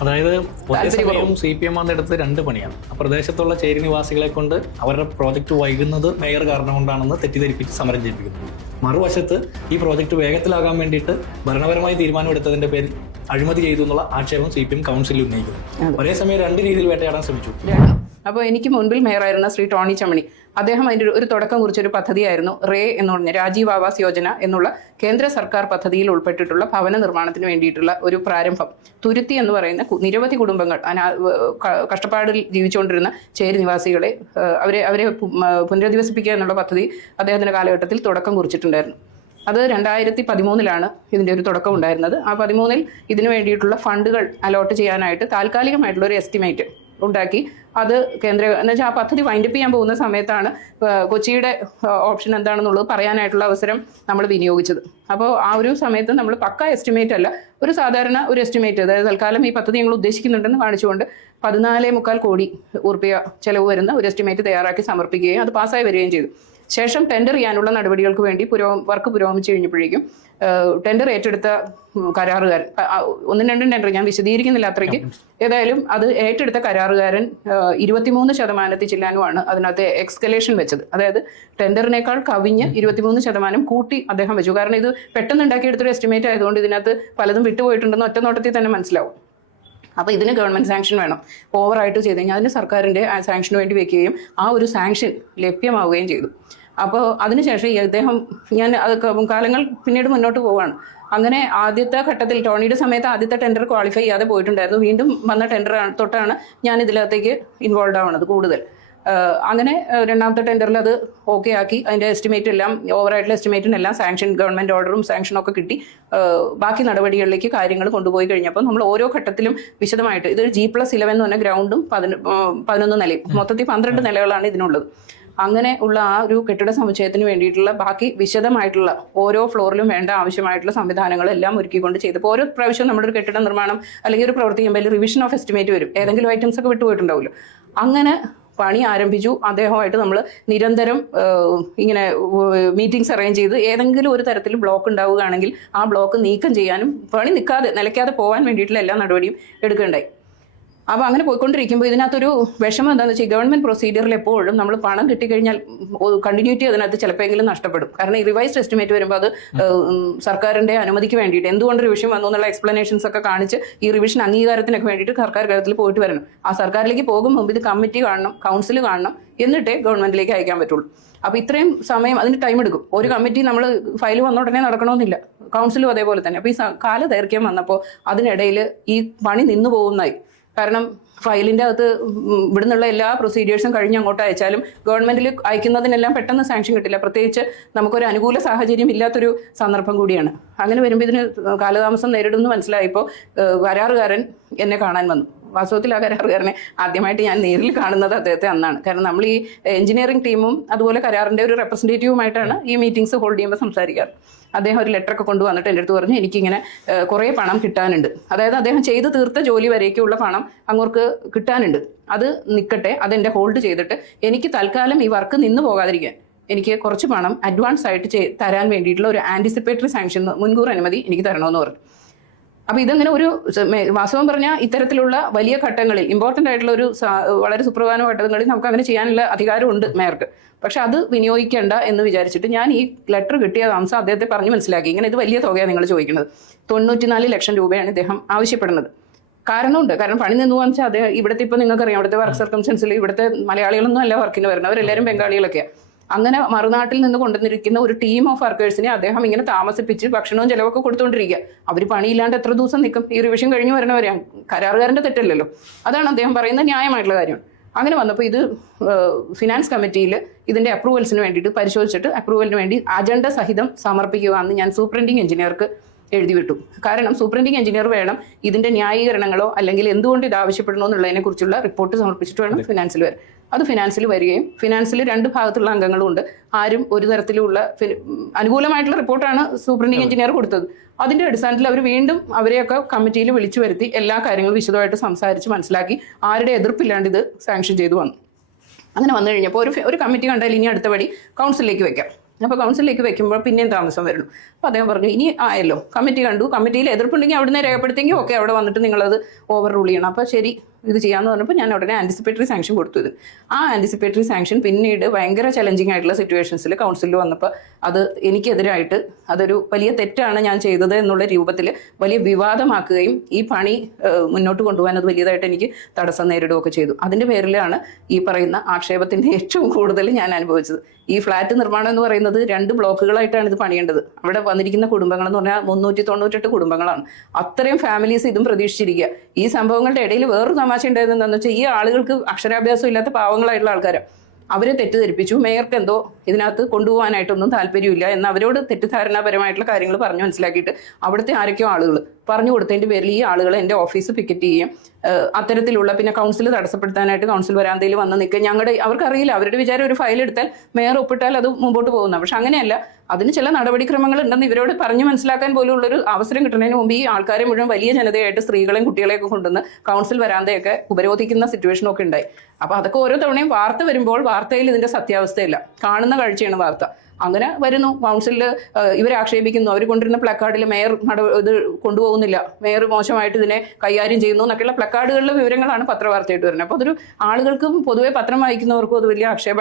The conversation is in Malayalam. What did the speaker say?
അതായത് ഒരേ സമയം സി പി എം എടുത്തത് രണ്ട് പണിയാണ്. ആ പ്രദേശത്തുള്ള ചേരി നിവാസികളെ കൊണ്ട് അവരുടെ പ്രോജക്റ്റ് വൈകുന്നത് മേയർ കാരണം കൊണ്ടാണെന്ന് തെറ്റിദ്ധരിപ്പിച്ച് സമരം ചെയ്യിപ്പിക്കുന്നു. മറുവശത്ത് ഈ പ്രോജക്റ്റ് വേഗത്തിലാകാൻ വേണ്ടിയിട്ട് ഭരണപരമായി തീരുമാനമെടുത്തതിന്റെ പേരിൽ അഴിമതി ചെയ്തു എന്നുള്ള ആക്ഷേപം സി പി എം കൗൺസിലിൽ ഉന്നയിക്കുന്നു. ഒരേ സമയം രണ്ട് രീതിയിൽ വേട്ടയാടാൻ ശ്രമിച്ചു. അപ്പോൾ എനിക്ക് മുൻപിൽ മേയറായിരുന്ന ശ്രീ ടോണി ചമണി. അദ്ദേഹം അതിന്റെ ഒരു- തുടക്കം കുറിച്ചൊരു പദ്ധതിയായിരുന്നു റേ എന്ന് പറഞ്ഞ രാജീവ് ആവാസ് യോജന എന്നുള്ള കേന്ദ്ര സർക്കാർ പദ്ധതിയിൽ ഉൾപ്പെട്ടിട്ടുള്ള ഭവന നിർമ്മാണത്തിന് വേണ്ടിയിട്ടുള്ള ഒരു പ്രാരംഭം. തുരുത്തി എന്ന് പറയുന്ന നിരവധി കുടുംബങ്ങൾ കഷ്ടപ്പാടിൽ ജീവിച്ചുകൊണ്ടിരുന്ന ചേരി നിവാസികളെ അവരെ അവരെ പുനരധിവസിപ്പിക്കുക എന്നുള്ള പദ്ധതി അദ്ദേഹത്തിന്റെ കാലഘട്ടത്തിൽ തുടക്കം കുറിച്ചിട്ടുണ്ടായിരുന്നു. അത് രണ്ടായിരത്തി പതിമൂന്നിലാണ് ഇതിന്റെ ഒരു തുടക്കം ഉണ്ടായിരുന്നത്. ആ പതിമൂന്നിൽ ഇതിനു വേണ്ടിയിട്ടുള്ള ഫണ്ടുകൾ അലോട്ട് ചെയ്യാനായിട്ട് താൽക്കാലികമായിട്ടുള്ള ഒരു എസ്റ്റിമേറ്റ് ഉണ്ടാക്കി. അത് കേന്ദ്ര എന്ന് വെച്ചാൽ ആ പദ്ധതി വൈൻഡപ്പ് ചെയ്യാൻ പോകുന്ന സമയത്താണ് കൊച്ചിയുടെ ഓപ്ഷൻ എന്താണെന്നുള്ളത് പറയാനായിട്ടുള്ള അവസരം നമ്മൾ വിനിയോഗിച്ചത്. അപ്പോൾ ആ ഒരു സമയത്ത് നമ്മൾ പക്ക എസ്റ്റിമേറ്റ് അല്ല ഒരു സാധാരണ ഒരു എസ്റ്റിമേറ്റ് അതായത് തൽക്കാലം ഈ പദ്ധതി ഞങ്ങൾ ഉദ്ദേശിക്കുന്നുണ്ടെന്ന് കാണിച്ചുകൊണ്ട് പതിനാലേ മുക്കാൽ കോടി ഉറുപ്പിക ചെലവ് വരുന്ന ഒരു എസ്റ്റിമേറ്റ് തയ്യാറാക്കി സമർപ്പിക്കുകയും അത് പാസ്സായി വരികയും ചെയ്തു. ശേഷം ടെൻഡർ ചെയ്യാനുള്ള നടപടികൾക്ക് വേണ്ടി പുരോ വർക്ക് പുരോഗമിച്ചു കഴിഞ്ഞപ്പോഴേക്കും ടെൻഡർ ഏറ്റെടുത്ത കരാറുകാരൻ ഒന്നും രണ്ടും ടെൻഡർ ഞാൻ വിശദീകരിക്കുന്നില്ല അത്രയ്ക്ക്. ഏതായാലും അത് ഏറ്റെടുത്ത കരാറുകാരൻ ഇരുപത്തിമൂന്ന് ശതമാനത്തിൽ ചെല്ലാനുമാണ് അതിനകത്ത് എക്സ്കലേഷൻ വെച്ചത്. അതായത് ടെൻഡറിനേക്കാൾ കവിഞ്ഞ് ഇരുപത്തിമൂന്ന് ശതമാനം കൂട്ടി അദ്ദേഹം വെച്ചു. കാരണം ഇത് പെട്ടെന്ന് ഉണ്ടാക്കിയെടുത്തൊരു എസ്റ്റിമേറ്റ് ആയതുകൊണ്ട് ഇതിനകത്ത് പലതും വിട്ടുപോയിട്ടുണ്ടെന്ന് ഒറ്റ നോട്ടത്തിൽ തന്നെ മനസ്സിലാവും. അപ്പോൾ ഇതിന് ഗവൺമെന്റ് സാങ്ഷൻ വേണം. ഓവറായിട്ട് ചെയ്ത് കഴിഞ്ഞാൽ അതിന് സർക്കാരിന്റെ സാങ്ഷന് വേണ്ടി വെക്കുകയും ആ ഒരു സാങ്ഷൻ ലഭ്യമാവുകയും ചെയ്തു. അപ്പോൾ അതിനുശേഷം അദ്ദേഹം ഞാൻ കാലങ്ങൾ പിന്നീട് മുന്നോട്ട് പോവാണ്. അങ്ങനെ ആദ്യത്തെ ഘട്ടത്തിൽ ടോണിയുടെ സമയത്ത് ആദ്യത്തെ ടെൻഡർ ക്വാളിഫൈ ചെയ്യാതെ പോയിട്ടുണ്ടായിരുന്നു. വീണ്ടും വന്ന ടെൻഡർ തൊട്ടാണ് ഞാൻ ഇതിലകത്തേക്ക് ഇൻവോൾവ് ആവുന്നത് കൂടുതൽ. അങ്ങനെ രണ്ടാമത്തെ ടെൻഡറിൽ അത് ഓക്കെ ആക്കി. അതിന്റെ എസ്റ്റിമേറ്റ് എല്ലാം ഓവറായിട്ടുള്ള എസ്റ്റിമേറ്റിനെല്ലാം സാങ്ഷൻ ഗവൺമെന്റ് ഓർഡറും സാങ്ഷനും ഒക്കെ കിട്ടി. ബാക്കി നടപടികളിലേക്ക് കാര്യങ്ങൾ കൊണ്ടുപോയി കഴിഞ്ഞപ്പോൾ നമ്മൾ ഓരോ ഘട്ടത്തിലും വിശദമായിട്ട് ഇതൊരു ജി പ്ലസ് ഇലവൻ എന്ന് പറഞ്ഞ ഗ്രൗണ്ടും പതിനൊന്ന് നിലയും. മൊത്തത്തിൽ പന്ത്രണ്ട് നിലകളാണ് ഇതിനുള്ളത്. അങ്ങനെ ഉള്ള ആ ഒരു കെട്ടിട സമുച്ചയത്തിന് വേണ്ടിയിട്ടുള്ള ബാക്കി വിശദമായിട്ടുള്ള ഓരോ ഫ്ലോറിലും വേണ്ട ആവശ്യമായിട്ടുള്ള സംവിധാനങ്ങളെല്ലാം ഒരുക്കിക്കൊണ്ട് ചെയ്തപ്പോൾ ഓരോ പ്രാവശ്യം നമ്മുടെ ഒരു കെട്ടിട നിർമ്മാണം അല്ലെങ്കിൽ ഒരു പ്രവൃത്തി ചെയ്യുമ്പോൾ റിവിഷൻ ഓഫ് എസ്റ്റിമേറ്റ് വരും. ഏതെങ്കിലും ഐറ്റംസ് ഒക്കെ വിട്ടുപോയിട്ടുണ്ടാവുമല്ലോ അങ്ങനെ പണി ആരംഭിച്ചു. അദ്ദേഹമായിട്ട് നമ്മൾ നിരന്തരം ഇങ്ങനെ മീറ്റിംഗ്സ് അറേഞ്ച് ചെയ്ത് ഏതെങ്കിലും ഒരു തരത്തിൽ ബ്ലോക്ക് ഉണ്ടാവുകയാണെങ്കിൽ ആ ബ്ലോക്ക് നീക്കം ചെയ്യാനും പണി നിൽക്കാതെ നിലയ്ക്കാതെ പോകാൻ വേണ്ടിയിട്ടുള്ള എല്ലാ നടപടിയും എടുക്കുകയുണ്ടായി. അപ്പോൾ അങ്ങനെ പോയിക്കൊണ്ടിരിക്കുമ്പോൾ ഇതിനകത്തൊരു വിഷമം എന്താണെന്ന് വെച്ചാൽ ഗവൺമെന്റ് പ്രൊസീജിയറിൽ എപ്പോഴും നമ്മൾ പണം കിട്ടിക്കഴിഞ്ഞാൽ കണ്ടിന്യൂറ്റി അതിനകത്ത് ചിലപ്പോഴെങ്കിലും നഷ്ടപ്പെടും. കാരണം ഈ റിവൈസ്ഡ് എസ്റ്റിമേറ്റ് വരുമ്പോൾ അത് സർക്കാരിന്റെ അനുമതിക്ക് വേണ്ടിയിട്ട് എന്തുകൊണ്ട് റിവിഷൻ വന്നു എന്നുള്ള എക്സ്പ്ലനേഷൻസ് ഒക്കെ കാണിച്ച് ഈ റിവിഷൻ അംഗീകാരത്തിനൊക്കെ വേണ്ടിയിട്ട് സർക്കാർ കാര്യത്തിൽ പോയിട്ട് വരണം. ആ സർക്കാരിലേക്ക് പോകും മുമ്പ് ഇത് കമ്മിറ്റി കാണണം കൗൺസിൽ കാണണം എന്നിട്ടേ ഗവൺമെന്റിലേക്ക് അയക്കാൻ പറ്റുള്ളൂ. അപ്പൊ ഇത്രയും സമയം അതിന് ടൈം എടുക്കും. ഒരു കമ്മിറ്റി നമ്മൾ ഫയൽ വന്ന ഉടനെ നടക്കണമെന്നില്ല. കൗൺസിലും അതേപോലെ തന്നെ. അപ്പൊ ഈ കാല കാലദൈർഘ്യം വന്നപ്പോൾ അതിനിടയിൽ ഈ പണി നിന്നു പോകുന്നതായി. കാരണം ഫയലിന്റെ അകത്ത് ഇവിടുന്നുള്ള എല്ലാ പ്രൊസീജിയേഴ്സും കഴിഞ്ഞ് അങ്ങോട്ട് അയച്ചാലും ഗവൺമെന്റിൽ അയക്കുന്നതിനെല്ലാം പെട്ടെന്ന് സാങ്ഷൻ കിട്ടില്ല. പ്രത്യേകിച്ച് നമുക്കൊരു അനുകൂല സാഹചര്യം ഇല്ലാത്തൊരു സന്ദർഭം കൂടിയാണ്. അങ്ങനെ വരുമ്പോൾ ഇതിന് കാലതാമസം നേരിടുമെന്ന് മനസ്സിലായപ്പോൾ വരാറുകാരൻ എന്നെ കാണാൻ വന്നു. വാസ്തവത്തിൽ ആ കരാറുകാരനെ ആദ്യമായിട്ട് ഞാൻ നേരിൽ കാണുന്നത് അദ്ദേഹത്തെ അന്നാണ്. കാരണം നമ്മൾ ഈ എഞ്ചിനീയറിംഗ് ടീമും അതുപോലെ കരാറിന്റെ ഒരു റെപ്രസെന്റേറ്റീവുമായിട്ടാണ് ഈ മീറ്റിംഗ്സ് ഹോൾഡ് ചെയ്യുമ്പോൾ സംസാരിക്കാറ്. അദ്ദേഹം ഒരു ലെറ്റർ ഒക്കെ കൊണ്ടുവന്നിട്ട് എന്റെ അടുത്ത് പറഞ്ഞു എനിക്കിങ്ങനെ കുറേ പണം കിട്ടാനുണ്ട്. അതായത് അദ്ദേഹം ചെയ്ത് തീർത്ത ജോലി വരേക്കുള്ള പണം അങ്ങോട്ട് കിട്ടാനുണ്ട്. അത് നിൽക്കട്ടെ അതെന്റെ ഹോൾഡ് ചെയ്തിട്ട് എനിക്ക് തൽക്കാലം ഈ വർക്ക് നിന്ന് പോകാതിരിക്കാൻ എനിക്ക് കുറച്ച് പണം അഡ്വാൻസ് ആയിട്ട് തരാൻ വേണ്ടിയിട്ടുള്ള ഒരു ആന്റിസിപ്പേറ്ററി സാങ്ഷൻ മുൻകൂർ അനുമതി എനിക്ക് തരണമെന്ന് പറഞ്ഞു. അപ്പൊ ഇതങ്ങനെ ഒരു വാസ്തവം പറഞ്ഞാൽ ഇത്തരത്തിലുള്ള വലിയ ഘട്ടങ്ങളിൽ ഇമ്പോർട്ടന്റ് ആയിട്ടുള്ള ഒരു വളരെ സുപ്രധാന ഘട്ടങ്ങളിൽ നമുക്ക് അങ്ങനെ ചെയ്യാനുള്ള അധികാരമുണ്ട് മേയർക്ക്. പക്ഷെ അത് വിനിയോഗിക്കേണ്ട എന്ന് വിചാരിച്ചിട്ട് ഞാൻ ഈ ലെറ്റർ കിട്ടിയ താമസം അദ്ദേഹത്തെ പറഞ്ഞ് മനസ്സിലാക്കി. ഇങ്ങനെ ഇത് വലിയ തുകയാണ് നിങ്ങൾ ചോദിക്കുന്നത്. തൊണ്ണൂറ്റിനാല് ലക്ഷം രൂപയാണ് ഇദ്ദേഹം ആവശ്യപ്പെടുന്നത്. കാരണമുണ്ട്. കാരണം പണി നിന്ന് വെച്ചാൽ അദ്ദേഹം ഇവിടുത്തെ ഇപ്പൊ നിങ്ങൾക്കറിയാം ഇവിടുത്തെ വർക്ക് സർക്കംസ്റ്റൻസിൽ ഇവിടുത്തെ മലയാളികളൊന്നും അല്ല വർക്കിന് വരുന്നത്. അവരെല്ലാവരും ബംഗാളികളൊക്കെയാണ് അങ്ങനെ മറുനാട്ടിൽ നിന്ന് കൊണ്ടുവന്നിരിക്കുന്ന ഒരു ടീം ഓഫ് വർക്കേഴ്സിനെ അദ്ദേഹം ഇങ്ങനെ താമസിപ്പിച്ച് ഭക്ഷണവും ചിലവൊക്കെ കൊടുത്തുകൊണ്ടിരിക്കുക അവർ പണിയില്ലാണ്ട് എത്ര ദിവസം നിൽക്കും ഈ റിവിഷൻ കഴിഞ്ഞ് വരണവരെയാണ് കരാറുകാരന്റെ തെറ്റല്ലല്ലോ. അതാണ് അദ്ദേഹം പറയുന്ന ന്യായമായിട്ടുള്ള കാര്യമാണ് അങ്ങനെ വന്നപ്പോൾ ഇത് ഫിനാൻസ് കമ്മിറ്റിയിൽ ഇതിന്റെ അപ്രൂവൽസിന് വേണ്ടിയിട്ട് പരിശോധിച്ചിട്ട് അപ്രൂവലിന് വേണ്ടി അജണ്ട സഹിതം സമർപ്പിക്കുക എന്ന് ഞാൻ സൂപ്രണ്ടിങ് എഞ്ചിനീയർക്ക് എഴുതി വിട്ടു. കാരണം സൂപ്രണ്ടിങ് എഞ്ചിനീയർ വേണം ഇതിന്റെ ന്യായീകരണങ്ങളോ അല്ലെങ്കിൽ എന്തുകൊണ്ട് ഇത് ആവശ്യപ്പെടണോ എന്നുള്ളതിനെ കുറിച്ചുള്ള റിപ്പോർട്ട് സമർപ്പിച്ചിട്ട് വേണം ഫിനാൻസിൽ വരാൻ. അത് ഫിനാൻസിൽ വരികയും ഫിനാൻസിൽ രണ്ട് ഭാഗത്തുള്ള അംഗങ്ങളും ഉണ്ട് ആരും ഒരു തരത്തിലുള്ള അനുകൂലമായിട്ടുള്ള റിപ്പോർട്ടാണ് സൂപ്രണ്ടിങ് എഞ്ചിനീയർ കൊടുത്തത്. അതിന്റെ അടിസ്ഥാനത്തിൽ അവർ വീണ്ടും അവരെയൊക്കെ കമ്മിറ്റിയിൽ വിളിച്ചു വരുത്തി എല്ലാ കാര്യങ്ങളും വിശദമായിട്ട് സംസാരിച്ച് മനസ്സിലാക്കി ആരുടെ എതിർപ്പില്ലാണ്ട് ഇത് സാങ്ഷൻ ചെയ്തു വന്നു. അങ്ങനെ വന്നു കഴിഞ്ഞപ്പോൾ ഒരു ഒരു കമ്മിറ്റി കണ്ടാൽ ഇനി അടുത്ത വഴി കൗൺസിലിലേക്ക് വെക്കാം. അപ്പോൾ കൗൺസിലിലേക്ക് വെക്കുമ്പോൾ പിന്നെയും താമസം വരുന്നു അപ്പോൾ അദ്ദേഹം പറഞ്ഞു ഇനി ആയല്ലോ. കമ്മിറ്റി കണ്ടു. കമ്മിറ്റിയിൽ എതിർപ്പുണ്ടെങ്കിൽ അവിടുന്ന് രേഖപ്പെടുത്തിയെങ്കിൽ ഓക്കെ അവിടെ വന്നിട്ട് നിങ്ങളത് ഓവർ റൂൾ ചെയ്യണം. അപ്പോൾ ശരി ഇത് ചെയ്യാമെന്ന് പറഞ്ഞപ്പോൾ ഞാൻ ഉടനെ ആന്റിസിപ്പേറ്ററി സാങ്ഷൻ കൊടുത്തു ഇത്. ആ ആന്റിസിപ്പേറ്ററി സാങ്ഷൻ പിന്നീട് ഭയങ്കര ചലഞ്ചിങ് ആയിട്ടുള്ള സിറ്റുവേഷൻസിൽ കൗൺസിലിൽ വന്നപ്പോൾ അത് എനിക്കെതിരായിട്ട് അതൊരു വലിയ തെറ്റാണ് ഞാൻ ചെയ്തത് എന്നുള്ള രൂപത്തിൽ വലിയ വിവാദമാക്കുകയും ഈ പണി മുന്നോട്ട് കൊണ്ടുപോകാൻ അത് വലിയതായിട്ട് എനിക്ക് തടസ്സം നേരിടുകയൊക്കെ ചെയ്തു. അതിന്റെ പേരിലാണ് ഈ പറയുന്ന ആക്ഷേപത്തിന്റെ ഏറ്റവും കൂടുതൽ ഞാൻ അനുഭവിച്ചത്. ഈ ഫ്ലാറ്റ് നിർമ്മാണം എന്ന് പറയുന്നത് രണ്ട് ബ്ലോക്കുകളായിട്ടാണ് ഇത് പണിയേണ്ടത്. അവിടെ വന്നിരിക്കുന്ന കുടുംബങ്ങൾ എന്ന് പറഞ്ഞാൽ മുന്നൂറ്റി തൊണ്ണൂറ്റെട്ട് കുടുംബങ്ങളാണ്. അത്രയും ഫാമിലീസ് ഇതും പ്രതീക്ഷിച്ചിരിക്കുക. ഈ സംഭവങ്ങളുടെ ഇടയിൽ വേറൊരു തമാശ ഉണ്ടായത് എന്താണെന്ന് വെച്ചാൽ ഈ ആളുകൾക്ക് അക്ഷരാഭ്യാസം ഇല്ലാത്ത പാവങ്ങളായിട്ടുള്ള ആൾക്കാരാണ് അവരെ തെറ്റിദ്ധരിപ്പിച്ചു. മേയർക്ക് എന്തോ ഇതിനകത്ത് കൊണ്ടുപോകാനായിട്ടൊന്നും താല്പര്യമില്ല എന്ന് അവരോട് തെറ്റിദ്ധാരണാപരമായിട്ടുള്ള കാര്യങ്ങൾ പറഞ്ഞു മനസ്സിലാക്കിയിട്ട് അവിടുത്തെ ആരൊക്കെയോ ആളുകൾ പറഞ്ഞു കൊടുത്തതിന്റെ പേരിൽ ഈ ആളുകൾ എന്റെ ഓഫീസ് പിക്കറ്റ് ചെയ്യും. അത്തരത്തിലുള്ള പിന്നെ കൗൺസിൽ തടസ്സപ്പെടുത്താനായിട്ട് കൗൺസിൽ വരാന്തയിൽ വന്ന് നിൽക്കുക ഞങ്ങളുടെ അവർക്കറിയില്ല. അവരുടെ വിചാരം ഒരു ഫയൽ എടുത്താൽ മേയർ ഒപ്പിട്ടാൽ അത് മുമ്പോട്ട് പോകുന്ന. പക്ഷെ അങ്ങനെയല്ല. അതിന് ചില നടപടിക്രമങ്ങൾ ഉണ്ടെന്ന് ഇവരോട് പറഞ്ഞു മനസ്സിലാക്കാൻ പോലുള്ളൊരു അവസരം കിട്ടുന്നതിന് മുമ്പ് ഈ ആൾക്കാരെ മുഴുവൻ വലിയ ജനതയായിട്ട് സ്ത്രീകളെയും കുട്ടികളെയൊക്കെ കൊണ്ടുവന്ന് കൗൺസിൽ വരാന്തയൊക്കെ ഉപരോധിക്കുന്ന സിറ്റുവേഷനൊക്കെ ഉണ്ടായി. അപ്പോൾ അതൊക്കെ ഓരോ തവണയും വാർത്ത വരുമ്പോൾ വാർത്തയിൽ ഇതിന്റെ സത്യാവസ്ഥയില്ല. കാണുന്ന കാഴ്ചയാണ് വാർത്ത. അങ്ങനെ വരുന്നു. കൗൺസിലിൽ ഇവരെ ആക്ഷേപിക്കുന്നു. അവർ കൊണ്ടിരുന്ന പ്ലക്കാർഡിൽ മേയർ നട ഇത് കൊണ്ടുപോകുന്നില്ല. മേയർ മോശമായിട്ട് ഇതിനെ കൈകാര്യം ചെയ്യുന്നു എന്നൊക്കെയുള്ള പ്ലക്കാർഡുകളിലെ വിവരങ്ങളാണ് പത്രവാർത്തയായിട്ട് വരുന്നത്. അപ്പോൾ അതൊരു ആളുകൾക്കും പൊതുവെ പത്രം വായിക്കുന്നവർക്കും അത് വലിയ ആക്ഷേപമായിട്ട്